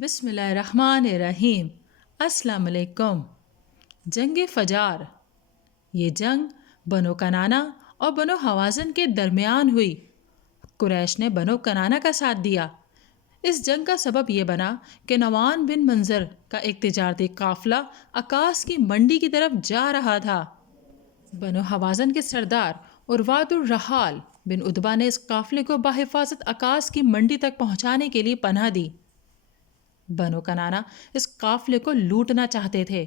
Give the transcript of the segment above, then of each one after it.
بسم اللہ الرحمن الرحیم۔ السلام علیکم۔ جنگ فجار، یہ جنگ بنو کنانا اور بنو حوازن کے درمیان ہوئی۔ قریش نے بنو کنانا کا ساتھ دیا۔ اس جنگ کا سبب یہ بنا کہ نعمان بن منظر کا ایک تجارتی قافلہ عکاس کی منڈی کی طرف جا رہا تھا۔ بنو حوازن کے سردار عروۃ الرحال بن عتبہ نے اس قافلے کو بحفاظت عکاس کی منڈی تک پہنچانے کے لیے پناہ دی۔ بنو کنانا اس قافلے کو لوٹنا چاہتے تھے۔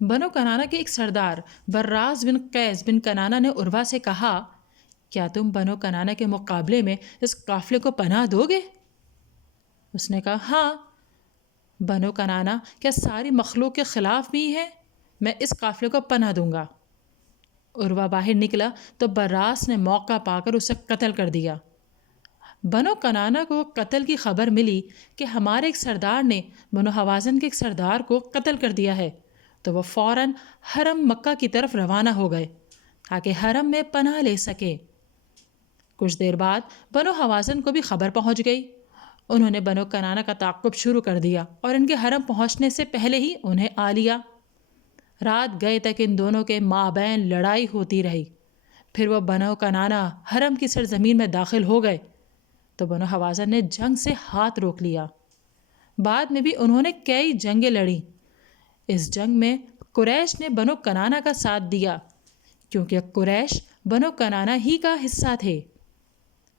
بنو کنانا کے ایک سردار براز بن قیس بن کنانا نے عروہ سے کہا، کیا تم بنو کنانا کے مقابلے میں اس قافلے کو پناہ دو گے؟ اس نے کہا، ہاں۔ بنو کنانا کیا ساری مخلوق کے خلاف بھی ہے؟ میں اس قافلے کو پناہ دوں گا۔ عروہ باہر نکلا تو براس نے موقع پا کر اسے قتل کر دیا۔ بنو کنانا کو قتل کی خبر ملی کہ ہمارے ایک سردار نے بنو حوازن کے ایک سردار کو قتل کر دیا ہے، تو وہ فوراً حرم مکہ کی طرف روانہ ہو گئے تاکہ حرم میں پناہ لے سکے۔ کچھ دیر بعد بنو حوازن کو بھی خبر پہنچ گئی۔ انہوں نے بنو کنانا کا تعاقب شروع کر دیا اور ان کے حرم پہنچنے سے پہلے ہی انہیں آ لیا۔ رات گئے تک ان دونوں کے مابین لڑائی ہوتی رہی۔ پھر وہ بنو کنانا حرم کی سرزمین میں داخل ہو گئے تو بنو حوازن نے جنگ سے ہاتھ روک لیا۔ بعد میں بھی انہوں نے کئی جنگیں لڑیں۔ اس جنگ میں قریش نے بنو کنانا کا ساتھ دیا کیونکہ قریش بنو کنانا ہی کا حصہ تھے۔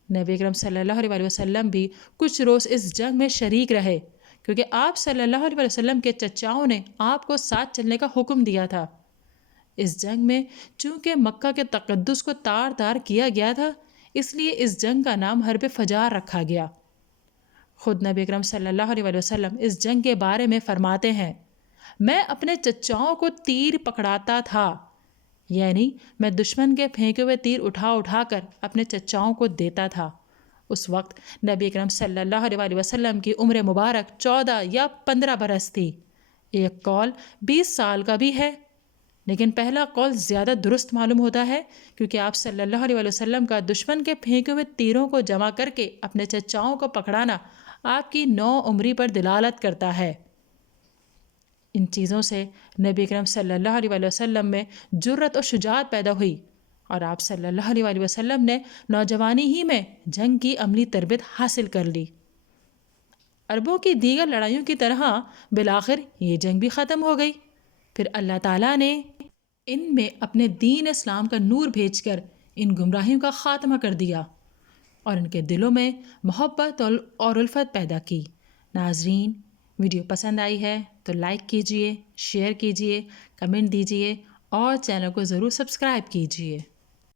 نبی اکرم صلی اللہ علیہ وسلم بھی کچھ روز اس جنگ میں شریک رہے کیونکہ آپ صلی اللہ علیہ وسلم کے چچاؤں نے آپ کو ساتھ چلنے کا حکم دیا تھا۔ اس جنگ میں چونکہ مکہ کے تقدس کو تار تار کیا گیا تھا، اس لیے اس جنگ کا نام حرب فجار رکھا گیا۔ خود نبی اکرم صلی اللہ علیہ وسلم اس جنگ کے بارے میں فرماتے ہیں، میں اپنے چچاؤں کو تیر پکڑاتا تھا، یعنی میں دشمن کے پھینکے ہوئے تیر اٹھا اٹھا کر اپنے چچاؤں کو دیتا تھا۔ اس وقت نبی اکرم صلی اللہ علیہ وسلم کی عمر مبارک 14 یا 15 برس تھی۔ ایک قول 20 سال کا بھی ہے، لیکن پہلا قول زیادہ درست معلوم ہوتا ہے کیونکہ آپ صلی اللہ علیہ وسلم کا دشمن کے پھینکے ہوئے تیروں کو جمع کر کے اپنے چچاؤں کو پکڑانا آپ کی نو عمری پر دلالت کرتا ہے۔ ان چیزوں سے نبی اکرم صلی اللہ علیہ وسلم میں جرأت اور شجاعت پیدا ہوئی اور آپ صلی اللہ علیہ وسلم نے نوجوانی ہی میں جنگ کی عملی تربیت حاصل کر لی۔ عربوں کی دیگر لڑائیوں کی طرح بالآخر یہ جنگ بھی ختم ہو گئی۔ پھر اللہ تعالیٰ نے ان میں اپنے دین اسلام کا نور بھیج کر ان گمراہیوں کا خاتمہ کر دیا اور ان کے دلوں میں محبت اور الفت پیدا کی۔ ناظرین، ویڈیو پسند آئی ہے تو لائک کیجئے، شیئر کیجئے، کمنٹ دیجئے اور چینل کو ضرور سبسکرائب کیجئے۔